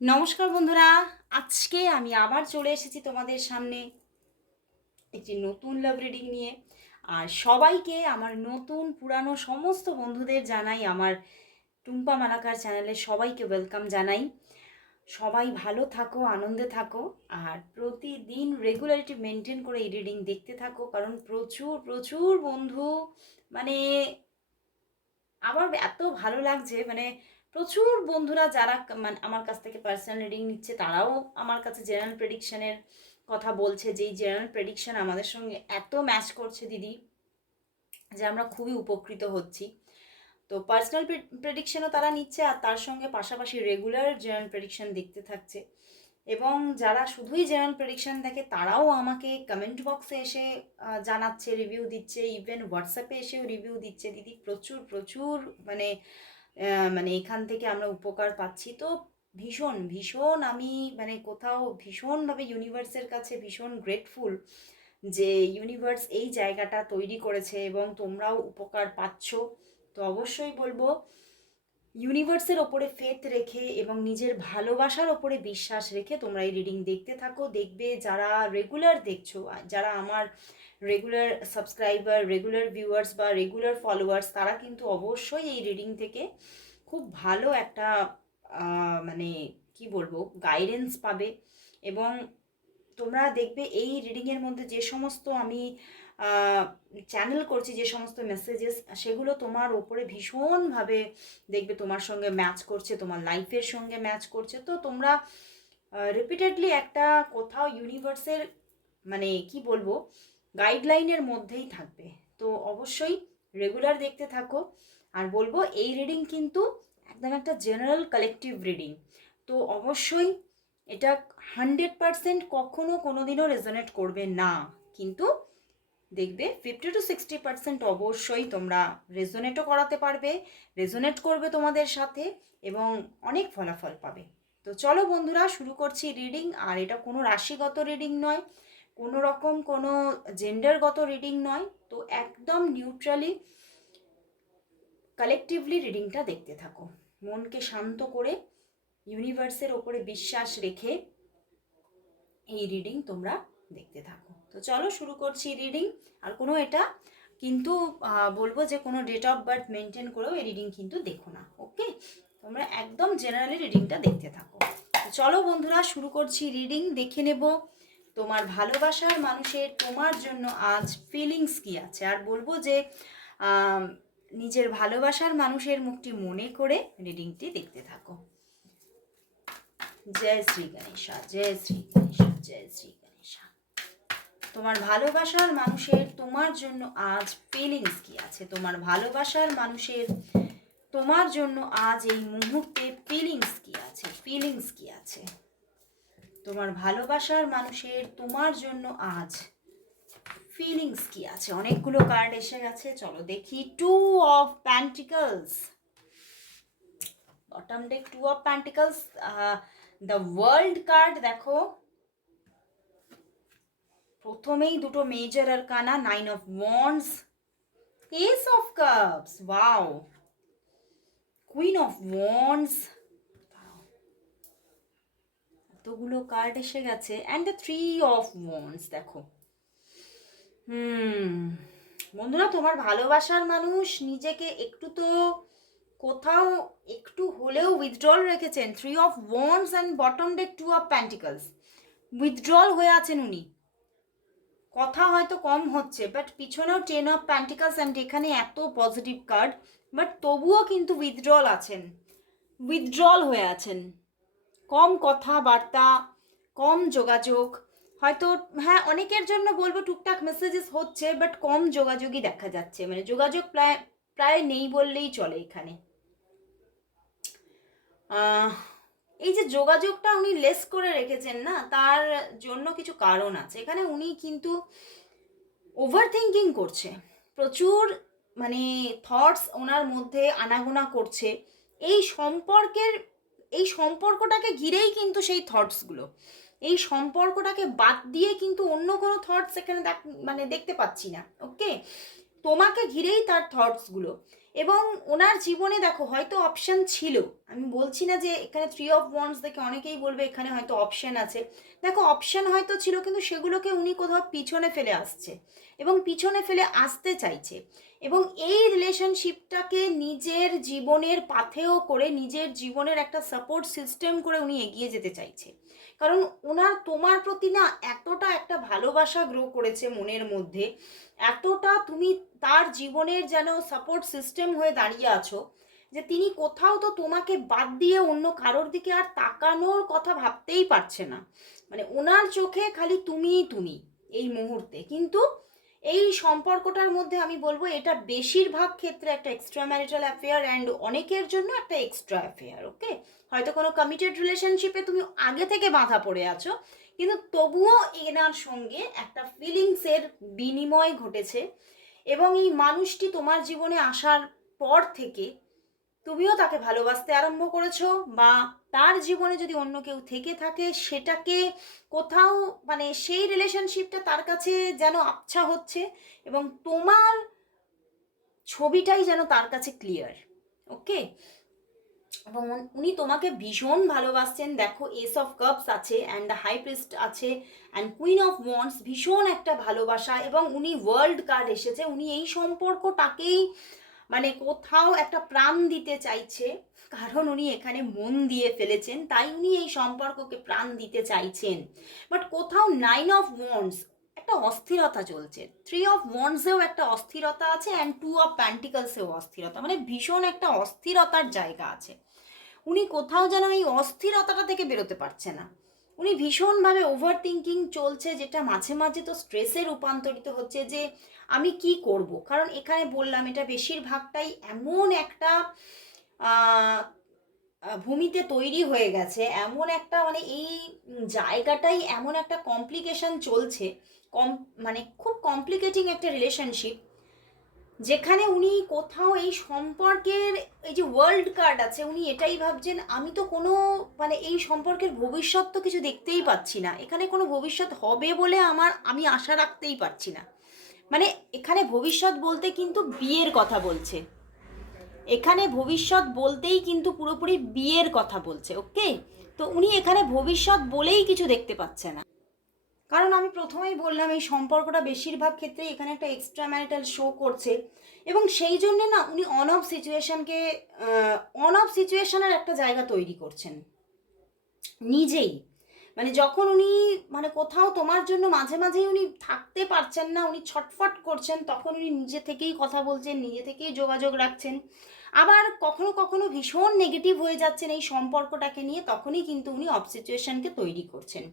নমস্কার বন্ধুরা, আজকে আমি আবার চলে এসেছি তোমাদের সামনে একটি নতুন লাভ রিডিং নিয়ে। আর সবাইকে আমার নতুন, পুরানো সমস্ত বন্ধুদের জানাই, আমার টুম্পা মালাকার চ্যানেলে সবাইকে ওয়েলকাম জানাই। সবাই ভালো থাকো, আনন্দে থাকো, আর প্রতিদিন রেগুলারিটি মেনটেন করে এই রিডিং দেখতে থাকো, কারণ প্রচুর প্রচুর বন্ধু মানে আমার এত ভালো লাগছে মানে প্রচুর বন্ধুরা যারা মানে আমার কাছ থেকে পার্সোনাল রিডিং নিচ্ছে, তারাও আমার কাছে জেনারেল প্রেডিকশনের কথা বলছে যে জেনারেল প্রেডিকশন আমাদের সঙ্গে এত ম্যাচ করছে দিদি, যে আমরা খুবই উপকৃত হচ্ছি। তো পার্সোনাল প্রেডিকশনও তারা নিচ্ছে আর তার সঙ্গে পাশাপাশি রেগুলার জেনারেল প্রেডিকশন দেখতে থাকছে। এবং যারা শুধুই জেনারেল প্রেডিকশন দেখে, তারাও আমাকে কমেন্ট বক্সে এসে জানাচ্ছে রিভিউ দিচ্ছে। ইভেন হোয়াটসঅ্যাপে এসেও রিভিউ দিচ্ছে দিদি। প্রচুর প্রচুর মানে মানে এখান থেকে আমরা উপকার পাচ্ছি। তো ভীষণ ভীষণ আমি মানে কোথাও ভীষণভাবে ইউনিভার্সের কাছে ভীষণ গ্রেটফুল যে ইউনিভার্স এই জায়গাটা তৈরি করেছে এবং তোমরাও উপকার পাচ্ছ। তো অবশ্যই বলব ইউনিভার্সের ওপরে ফেথ রেখে এবং নিজের ভালোবাসার ওপরে বিশ্বাস রেখে তোমরা এই রিডিং দেখতে থাকো। দেখবে যারা রেগুলার দেখছ, যারা আমার রেগুলার সাবস্ক্রাইবার রেগুলার ভিউয়ার্স বা রেগুলার ফলোয়ার্স তারা কিন্তু অবশ্যই এই রিডিং থেকে খুব ভালো একটা মানে কি বলব গাইডেন্স পাবে এবং তোমরা দেখবে এই রিডিংয়ের মধ্যে যে সমস্ত আমি চ্যানেল করছি, যে সমস্ত মেসেজেস সেগুলো তোমার ওপরে ভীষণভাবে দেখবে তোমার সঙ্গে ম্যাচ করছে, তোমার লাইফের সঙ্গে ম্যাচ করছে। তো তোমরা রিপিটেডলি একটা কোথাও ইউনিভার্সের মানে কি বলব গাইডলাইনের মধ্যেই থাকবে। তো অবশ্যই রেগুলার দেখতে থাকো। আর বলব, এই রিডিং কিন্তু একদম একটা জেনারেল কালেকটিভ রিডিং তো অবশ্যই এটা হান্ড্রেড পারসেন্ট কখনো কোনোদিনও রেজনেট করবে না। কিন্তু দেখবে ফিফটি টু সিক্সটি পার্সেন্ট অবশ্যই তোমরা রেজোনেটও করাতে পারবে রেজোনেট করবে তোমাদের সাথে এবং অনেক ফলাফল পাবে। তো চলো বন্ধুরা, শুরু করছি রিডিং আর এটা কোনো রাশিগত রিডিং নয়, কোনো রকম কোনো জেন্ডারগত রিডিং নয়। তো একদম নিউট্রালি কালেকটিভলি রিডিংটা দেখতে থাকো। মনকে শান্ত করে ইউনিভার্সের ওপরে বিশ্বাস রেখে এই রিডিং তোমরা দেখতে থাকো। তো চলো শুরু করছি রিডিং আর কোনো এটা কিন্তু বলব যে কোনো ডেট অফ বার্থ মেনটেন করেও এই রিডিং কিন্তু দেখো না ওকে তোমরা একদম জেনারেলি রিডিংটা দেখতে থাকো। চলো বন্ধুরা, শুরু করছি রিডিং দেখে নেব তোমার ভালোবাসার মানুষের তোমার জন্য আজ ফিলিংস কি আছে? আর বলব যে নিজের ভালোবাসার মানুষের মুখটি মনে করে রিডিংটি দেখতে থাকো। জয় শ্রী গণেশা, জয় শ্রী গণেশা, জয় শ্রী গণেশা। তোমার ভালোবাসার মানুষের তোমার জন্য আজ ফিলিংস কি আছে? তোমার ভালোবাসার মানুষের তোমার জন্য আজ এই মুহূর্তে ফিলিংস কি আছে? ফিলিংস কি আছে? তোমার ভালোবাসার মানুষের তোমার জন্য আজ ফিলিংস কি আছে? অনেকগুলো কার্ড এসে গেছে। চলো দেখি। Two of pentacles bottom deck two of pentacles the world card দেখো। প্রথমেই দুটো major arcana nine of wands ace of cups wow queen of wands এতগুলো কার্ড এসে গেছে। And the three of wands দেখো। হুম। বন্ধুরা, তোমার ভালোবাসার মানুষ, নিজেকে একটু তো কোথাও একটু হলেও উইথড্রল রেখেছেন three of wands and bottom deck two of pentacles withdrawal হয়ে আছেন উনি। কথা হয়তো কম হচ্ছে বাট পিছনেও টেন অফ প্যান্টিকলস অ্যান্ড এখানে এত পজিটিভ কার্ড বাট তবুও কিন্তু উইথড্রল আছেন। উইথড্রল হয়ে আছেন। কম কথাবার্তা, কম যোগাযোগ, হয়তো হ্যাঁ অনেকের জন্য বলব টুকটাক মেসেজেস হচ্ছে বাট কম যোগাযোগই দেখা যাচ্ছে। মানে যোগাযোগ প্রায় প্রায় নেই বললেই চলে এখানে। এই যে যোগাযোগটা উনি লেস করে রেখেছেন না, তার জন্য কিছু কারণ আছে। এখানে উনি কিন্তু ওভার থিঙ্কিং করছে। প্রচুর মানে থটস ওনার মধ্যে আনাগোনা করছে। এই সম্পর্কের, এই সম্পর্কটাকে ঘিরেই কিন্তু সেই থটসগুলো এই সম্পর্কটাকে বাদ দিয়ে কিন্তু অন্য কোনো থটস এখানে মানে দেখতে পাচ্ছি না। ওকে তোমাকে ঘিরেই তার থটসগুলো এবং ওনার জীবনে দেখো হয়তো অপশান ছিল। আমি বলছি না যে এখানে থ্রি অফ ওয়ান্স দেখে অনেকেই বলবে এখানে হয়তো অপশান আছে। দেখো অপশান হয়তো ছিল কিন্তু সেগুলোকে উনি কোথাও পিছনে ফেলে আসছে এবং পিছনে ফেলে আসতে চাইছে। এবং এই রিলেশনশিপটাকে নিজের জীবনের পাথেও করে নিজের জীবনের একটা সাপোর্ট সিস্টেম করে উনি এগিয়ে যেতে চাইছে। কারণ ওনার তোমার প্রতি না এতটা একটা ভালোবাসা গ্রো করেছে মনের মধ্যে, এতটা তুমি তার জীবনের যেন সাপোর্ট সিস্টেম হয়ে দাঁড়িয়ে আছো যে তিনি কোথাও তো তোমাকে বাদ দিয়ে অন্য কারোর দিকে আর তাকানোর কথা ভাবতেই পারছে না। মানে ওনার চোখে খালি তুমিই, তুমি এই মুহূর্তে। কিন্তু এই সম্পর্কটার মধ্যে আমি বলব, এটা বেশিরভাগ ক্ষেত্রে একটা এক্সট্রা ম্যারিটাল অ্যাফেয়ার অ্যান্ড অনেকের জন্য একটা এক্সট্রা অ্যাফেয়ার ওকে হয়তো কোনো কমিটেড রিলেশনশিপে তুমি আগে থেকে বাঁধা পড়ে আছো, কিন্তু তবুও এনার সঙ্গে একটা ফিলিংসের বিনিময় ঘটেছে এবং এই মানুষটি তোমার জীবনে আসার পর থেকে তুমিও তাকে ভালোবাসতে আরম্ভ করেছ বা তার জীবনে যদি অন্য কেউ থেকে থাকে, সেটাকে কোথাও মানে সেই রিলেশনশিপটা তার কাছে যেন আবছা হচ্ছে এবং তোমার ছবিটাই যেন তার কাছে ক্লিয়ার ওকে এবং উনি তোমাকে ভীষণ ভালোবাসছেন। দেখো এস অফ কাপস আছে অ্যান্ড দ্য হাই প্রিস্ট আছে অ্যান্ড কুইন অফ ওয়ান্স ভীষণ একটা ভালোবাসা এবং উনি ওয়ার্ল্ড কার্ড এসেছে। উনি এই সম্পর্কটাকেই মানে কোথাও একটা প্রাণ দিতে চাইছে। কারণ উনি এখানে মন দিয়ে ফেলেছেন, তাই উনি এই সম্পর্ককে প্রাণ দিতে চাইছেন। বাট কোথাও নাইন অফ ওয়ান্স একটা অস্থিরতা চলছে। থ্রি অফ ওয়ান্সেও একটা অস্থিরতা আছে অ্যান্ড টু অফ প্যান্টিকলসেও অস্থিরতা মানে ভীষণ একটা অস্থিরতার জায়গা আছে। উনি কোথাও যেন এই অস্থিরতাটা থেকে বেরোতে পারছে না। উনি ভীষণভাবে ওভার থিঙ্কিং চলছে, যেটা মাঝে মাঝে তো স্ট্রেসে রূপান্তরিত হচ্ছে যে আমি কি করব? কারণ এখানে বললাম, এটা বেশিরভাগটাই এমন একটা ভূমিতে তৈরি হয়ে গেছে। এমন একটা মানে এই জায়গাটাই এমন একটা কমপ্লিকেশন চলছে। কম মানে খুব কমপ্লিকেটিং একটা রিলেশনশিপ যেখানে উনি কোথাও এই সম্পর্কের এই যে ওয়ার্ল্ড কার্ড আছে, উনি এটাই ভাবছেন, আমি তো কোনো মানে এই সম্পর্কের ভবিষ্যৎ তো কিছু দেখতেই পাচ্ছি না। এখানে কোনো ভবিষ্যৎ হবে বলে আমার, আমি আশা রাখতেই পারছি না। মানে এখানে ভবিষ্যৎ বলতে কিন্তু বিয়ের কথা বলছে। এখানে ভবিষ্যৎ বলতেই কিন্তু পুরোপুরি বিয়ের কথা বলছে, ওকে? তো উনি এখানে ভবিষ্যৎ বলেই কিছু দেখতে পাচ্ছে না। কারণ আমি প্রথমেই বললাম, এই সম্পর্কটা বেশিরভাগ ক্ষেত্রে এখানে একটা এক্সট্রা ম্যারিটাল শো করছে এবং সেই জন্যে না উনি অন অফ সিচুয়েশনকে অন অফ সিচুয়েশানের একটা জায়গা তৈরি করছেন। নিজেই। মানে যখন উনি মানে কোথাও তোমার জন্য মাঝে মাঝেই উনি থাকতে পারছেন না, উনি ছটফট করছেন, তখন উনি নিজে থেকেই কথা বলছেন, নিজে থেকেই যোগাযোগ রাখছেন। আবার কখনো কখনো ভীষণ নেগেটিভ হয়ে যাচ্ছেন এই সম্পর্কটাকে নিয়ে, তখনই কিন্তু উনি অফ সিচুয়েশনকে তৈরি করছেন।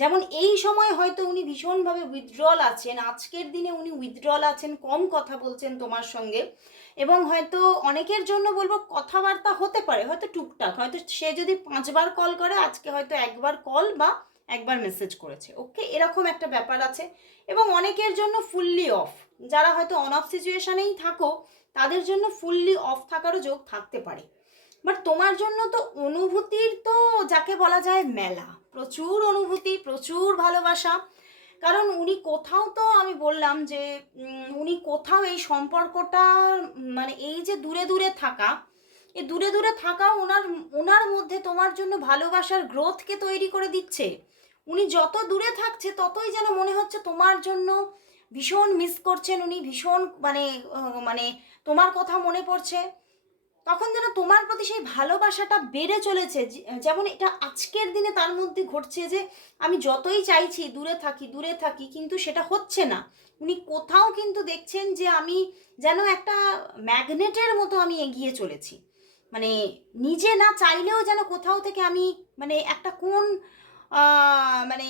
যেমন এই সময় হয়তো উনি ভীষণভাবে উইথড্রল আছেন, আজকের দিনে উনি উইথড্রল আছেন, কম কথা বলছেন তোমার সঙ্গে এবং হয়তো অনেকের জন্য বলব কথাবার্তা হতে পারে, হয়তো টুকটাক, হয়তো সে যদি পাঁচবার কল করে, আজকে হয়তো একবার কল বা একবার মেসেজ করেছে। ওকে এরকম একটা ব্যাপার আছে এবং অনেকের জন্য ফুললি অফ যারা হয়তো অন অফ সিচুয়েশনেই থাকো তাদের জন্য ফুললি অফ থাকারও যোগ থাকতে পারে। বাট তোমার জন্য তো অনুভূতির তো যাকে বলা যায় মেলা। প্রচুর অনুভূতি, প্রচুর ভালোবাসা। কারণ উনি কোথাও তো আমি বললাম যে উনি কোথাও এই সম্পর্কটা মানে এই যে দূরে দূরে থাকা, এই দূরে দূরে থাকা ওনার ওনার মধ্যে তোমার জন্য ভালোবাসার গ্রোথকে তৈরি করে দিচ্ছে। উনি যত দূরে থাকছে, ততই যেন মনে হচ্ছে তোমার জন্য ভীষণ মিস করছেন উনি, ভীষণ মানে মানে তোমার কথা মনে পড়ছে? তখন যেন তোমার প্রতি সেই ভালোবাসাটা বেড়ে চলেছে যেমন এটা আজকের দিনে তার মধ্যে ঘটছে যে, আমি যতই চাইছি দূরে থাকি দূরে থাকি, কিন্তু সেটা হচ্ছে না। উনি কোথাও কিন্তু দেখছেন যে, আমি যেন একটা ম্যাগনেটের মতো আমি এগিয়ে চলেছি। মানে নিজে না চাইলেও যেন কোথাও থেকে আমি মানে একটা কোন মানে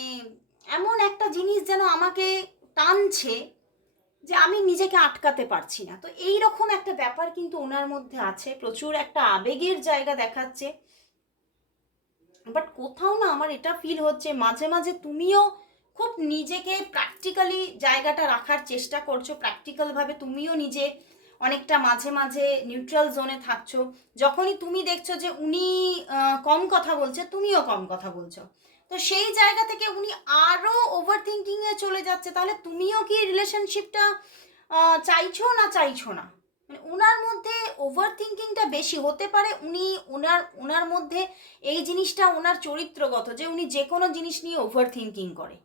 এমন একটা জিনিস যেন আমাকে টানছে যে আমি নিজেকে আটকাতে পারছি না। তো এই রকম একটা ব্যাপার কিন্তু ওনার মধ্যে আছে। প্রচুর একটা আবেগের জায়গা দেখাচ্ছে। বাট কোথাও না আমার এটা ফিল হচ্ছে, মাঝে মাঝে তুমিও খুব নিজেকে প্র্যাকটিক্যালি জায়গাটা রাখার চেষ্টা করছ। প্র্যাকটিক্যালভাবে তুমিও নিজে অনেকটা মাঝে মাঝে নিউট্রাল জোনে থাকছো। যখনই তুমি দেখছ যে উনি কম কথা বলছে, তুমিও কম কথা বলছো। তো সেই জায়গা থেকে উনি আরও ওভার থিঙ্কিংয়ে চলে যাচ্ছে। তাহলে তুমিও কি রিলেশনশিপটা চাইছো না চাইছো না? মানে ওনার মধ্যে ওভার থিঙ্কিংটা বেশি হতে পারে, উনি ওনার ওনার মধ্যে এই জিনিসটা ওনার চরিত্রগত, যে উনি যে কোনো জিনিস নিয়ে ওভার থিঙ্কিং করে।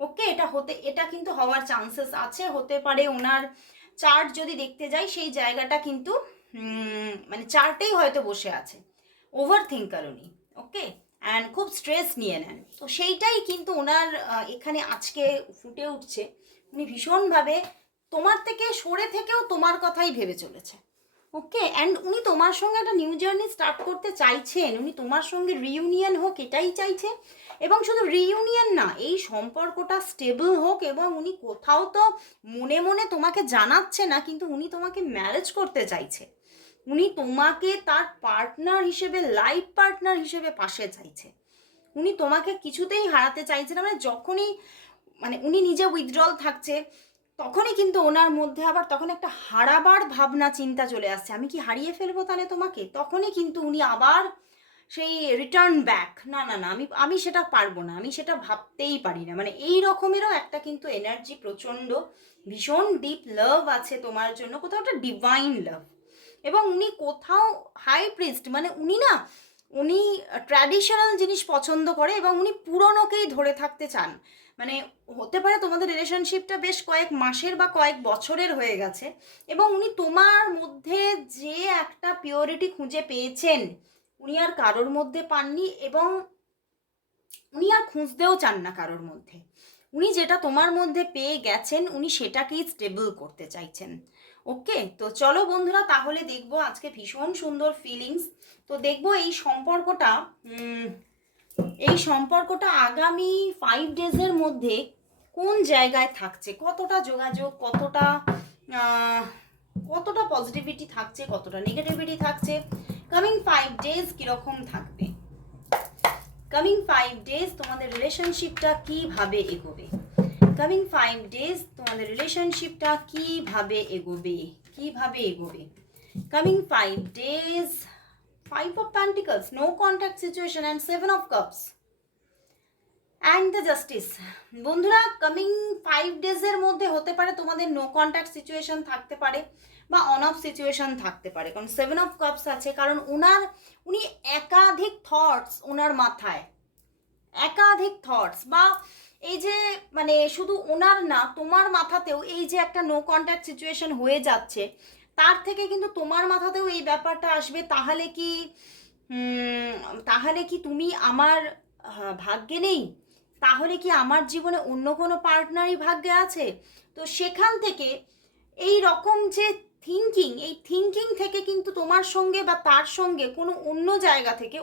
ওকে, এটা হতে, এটা কিন্তু হওয়ার চান্সেস আছে, হতে পারে ওনার চার্ট যদি দেখতে যাই, সেই জায়গাটা কিন্তু মানে চার্টেই হয়তো বসে আছে। ওভার থিঙ্কার উনি, ওকে? অ্যান্ড খুব স্ট্রেস নিয়ে নেন। তো সেইটাই কিন্তু ওনার এখানে আজকে ফুটে উঠছে। উনি ভীষণভাবে তোমার থেকে সরে থেকেও তোমার কথাই ভেবে চলেছে। ওকে? অ্যান্ড উনি তোমার সঙ্গে একটা নিউ জার্নি স্টার্ট করতে চাইছেন। উনি তোমার সঙ্গে রিউনিয়ন হোক এটাই চাইছে। এবং শুধু রিউনিয়ন না, এই সম্পর্কটা স্টেবল হোক এবং উনি কোথাও তো মনে মনে তোমাকে জানাচ্ছে না, কিন্তু উনি তোমাকে ম্যারেজ করতে চাইছে। উনি তোমাকে তার পার্টনার হিসেবে লাইফ পার্টনার হিসেবে পাশে চাইছে। উনি তোমাকে কিছুতেই হারাতে চাইছে না মানে যখনই মানে উনি নিজে উইথড্রল থাকছে, তখনই কিন্তু ওনার মধ্যে আবার তখন একটা হারাবার ভাবনা, চিন্তা চলে আসছে। আমি কি হারিয়ে ফেলব তাহলে তোমাকে? তখনই কিন্তু উনি আবার সেই রিটার্ন ব্যাক না না না, আমি আমি সেটা পারব না, আমি সেটা ভাবতেই পারি না। মানে এই রকমেরও একটা কিন্তু এনার্জি প্রচণ্ড, ভীষণ ডিপ লাভ আছে তোমার জন্য, কোথাও একটা ডিভাইন লাভ এবং উনি কোথাও হাই প্রিস্ট মানে উনি না, উনি ট্র্যাডিশনাল জিনিস পছন্দ করে এবং উনি পুরনোকেই ধরে থাকতে চান। মানে হতে পারে তোমাদের রিলেশনশিপটা বেশ কয়েক মাসের বা কয়েক বছরের হয়ে গেছে এবং উনি তোমার মধ্যে যে একটা পিওরিটি খুঁজে পেয়েছেন, উনি আর কারোর মধ্যে পাননি এবং উনি আর খুঁজতেও চান না কারোর মধ্যে। উনি যেটা তোমার মধ্যে পেয়ে গেছেন, উনি সেটাকেই স্টেবল করতে চাইছেন। ওকে তো চলো বন্ধুরা, তাহলে দেখব আজকে ভীষণ সুন্দর ফিলিংস তো দেখব এই সম্পর্কটা এই সম্পর্কটা আগামী ফাইভ ডেজের মধ্যে কোন জায়গায় থাকছে? কতটা যোগাযোগ, কতটা কতটা পজিটিভিটি থাকছে, কতটা নেগেটিভিটি থাকছে? কামিং ফাইভ ডেজ কীরকম থাকবে? কামিং ফাইভ ডেজ তোমাদের রিলেশনশিপটা কীভাবে এগোবে? কামিং ফাইভ ডেজ তোমাদের রিলেশনশিপটা কীভাবে এগোবে? কীভাবে এগোবে? Coming five days five of pentacles no contact situation and seven of cups and the justice বন্ধুরা কামিং ফাইভ ডেজের মধ্যে হতে পারে তোমাদের নো কন্ট্যাক্ট সিচুয়েশন থাকতে পারে। বা অন অফ সিচুয়েশন থাকতে পারে। কারণ সেভেন অফ কাপস আছে, কারণ ওনার উনি একাধিক থটস ওনার মাথায়। একাধিক থটস বা এই যে মানে শুধু ওনার না, তোমার মাথাতেও এই যে একটা নো কন্ট্যাক্ট সিচুয়েশন হয়ে যাচ্ছে, তার থেকে কিন্তু তোমার মাথাতেও এই ব্যাপারটা আসবে। তাহলে কি তাহলে কি তুমি আমার ভাগ্যে নেই? তাহলে কি আমার জীবনে অন্য কোনো পার্টনারই ভাগ্যে আছে? তো সেখান থেকে এই রকম যে থিঙ্কিং এই থিঙ্কিং থেকে কিন্তু তোমার সঙ্গে বা তার সঙ্গে কোনো অন্য জায়গা থেকে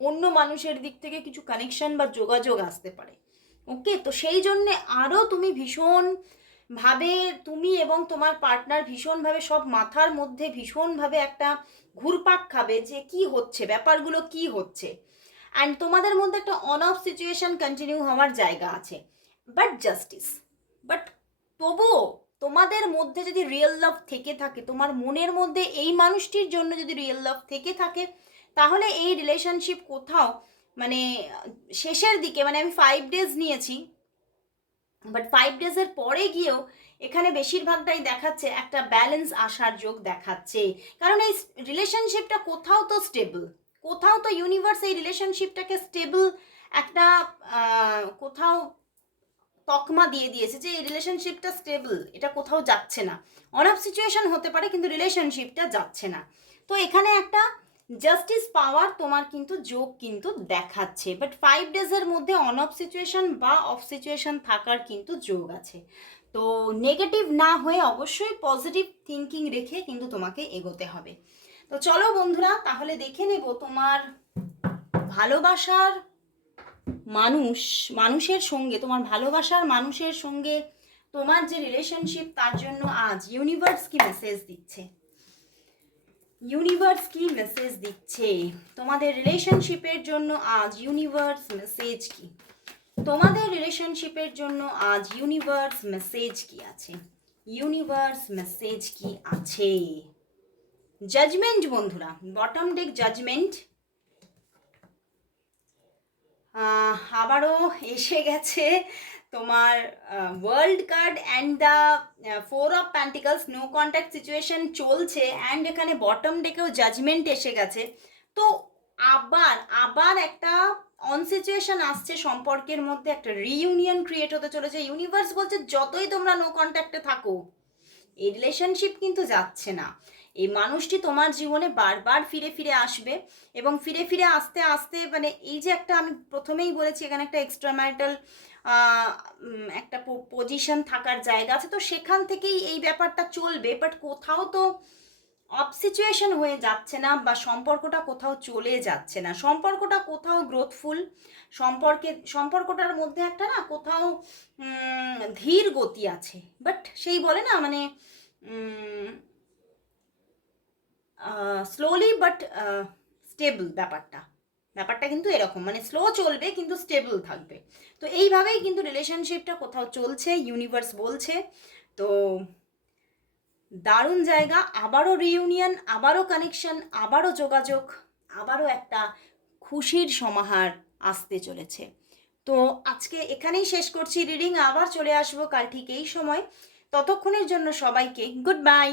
অন্য মানুষের দিক থেকে কিছু কানেকশন বা যোগাযোগ আসতে পারে। ওকে তো সেই জন্যে আরও তুমি ভীষণ ভাবে তুমি এবং তোমার পার্টনার ভীষণভাবে সব মাথার মধ্যে ভীষণভাবে একটা ঘুরপাক খাবে যে কি হচ্ছে, ব্যাপারগুলো কি হচ্ছে। অ্যান্ড তোমাদের মধ্যে একটা অন অফ সিচুয়েশন কন্টিনিউ হওয়ার জায়গা আছে। বাট জাস্টিস বাট তবুও তোমাদের মধ্যে যদি রিয়েল লাভ থেকে থাকে, তোমার মনের মধ্যে এই মানুষটির জন্য যদি রিয়েল লাভ থেকে থাকে, তাহলে এই রিলেশনশিপ কোথাও মানে শেষের দিকে মানে আমি ফাইভ ডেজ নিয়েছি বাট ফাইভ ডেজের পরে গিয়েও এখানে বেশিরভাগটাই দেখাচ্ছে, একটা ব্যালেন্স আসার যোগ দেখাচ্ছে। কারণ এই রিলেশনশিপটা কোথাও তো স্টেবল কোথাও তো ইউনিভার্স এই রিলেশনশিপটাকে স্টেবল একটা কোথাও তকমা দিয়ে দিয়েছে যে এই রিলেশনশিপটা স্টেবল এটা কোথাও যাচ্ছে না। অন অফ সিচুয়েশন হতে পারে, কিন্তু রিলেশনশিপটা যাচ্ছে না। তো এখানে একটা জাস্টিস পাওয়ার তোমার কিন্তু যোগ কিন্তু দেখাচ্ছে। বাট ফাইভ ডেজের মধ্যে অন অফ সিচুয়েশন বা অফ সিচুয়েশন থাকার কিন্তু যোগ আছে। তো নেগেটিভ না হয়ে অবশ্যই পজিটিভ থিঙ্কিং রেখে কিন্তু তোমাকে এগোতে হবে। তো চলো বন্ধুরা, তাহলে দেখে নেব তোমার ভালোবাসার মানুষ, মানুষের সঙ্গে, তোমার ভালোবাসার মানুষের সঙ্গে তোমার যে রিলেশনশিপ তার জন্য আজ ইউনিভার্স কি মেসেজ দিচ্ছে? ইউনিভার্স কি মেসেজ দিচ্ছে? তোমাদের রিলেশনশিপের জন্য আজ ইউনিভার্স মেসেজ কি? তোমাদের রিলেশনশিপের জন্য আজ ইউনিভার্স মেসেজ কি আছে? ইউনিভার্স মেসেজ কি আছে? জাজমেন্ট বন্ধুরা বটম ডেক জাজমেন্ট আবারও এসে গেছে তোমার world card and the four of pentacles no contact situation চলছে অ্যান্ড এখানে বটম ডেকেও জাজমেন্ট এসে গেছে। তো আবার আবার একটা অন সিচুয়েশন আসছে সম্পর্কের মধ্যে, একটা রিইউনিয়ন ক্রিয়েট হতে চলেছে। ইউনিভার্স বলছে, যতই তোমরা নো কন্ট্যাক্টে থাকো, এই রিলেশনশিপ কিন্তু যাচ্ছে না। এই মানুষটি তোমার জীবনে বারবার ফিরে ফিরে আসবে এবং ফিরে ফিরে আসতে আসতে মানে এই যে একটা আমি প্রথমেই বলেছি এখানে একটা এক্সট্রা ম্যারিটাল একটা পজিশন থাকার জায়গা আছে। তো সেখান থেকেই এই ব্যাপারটা চলবে। বাট কোথাও তো অফ সিচুয়েশন হয়ে যাচ্ছে না বা সম্পর্কটা কোথাও চলে যাচ্ছে না। সম্পর্কটা কোথাও গ্রোথফুল সম্পর্কে, সম্পর্কটার মধ্যে একটা না কোথাও ধীর গতি আছে। বাট সেই বলে না মানে স্লোলি বাট স্টেবল ব্যাপারটা। ব্যাপারটা কিন্তু এরকম মানে স্লো চলবে কিন্তু স্টেবল থাকবে। তো এইভাবেই কিন্তু রিলেশনশিপটা কোথাও চলছে ইউনিভার্স বলছে। তো দারুণ জায়গা, আবারও রিউনিয়ন আবারও কানেকশন আবারও যোগাযোগ, আবারও একটা খুশির সমাহার আসতে চলেছে। তো আজকে এখানেই শেষ করছি রিডিং আবার চলে আসব কাল ঠিক এই সময়। ততক্ষণের জন্য সবাইকে গুড বাই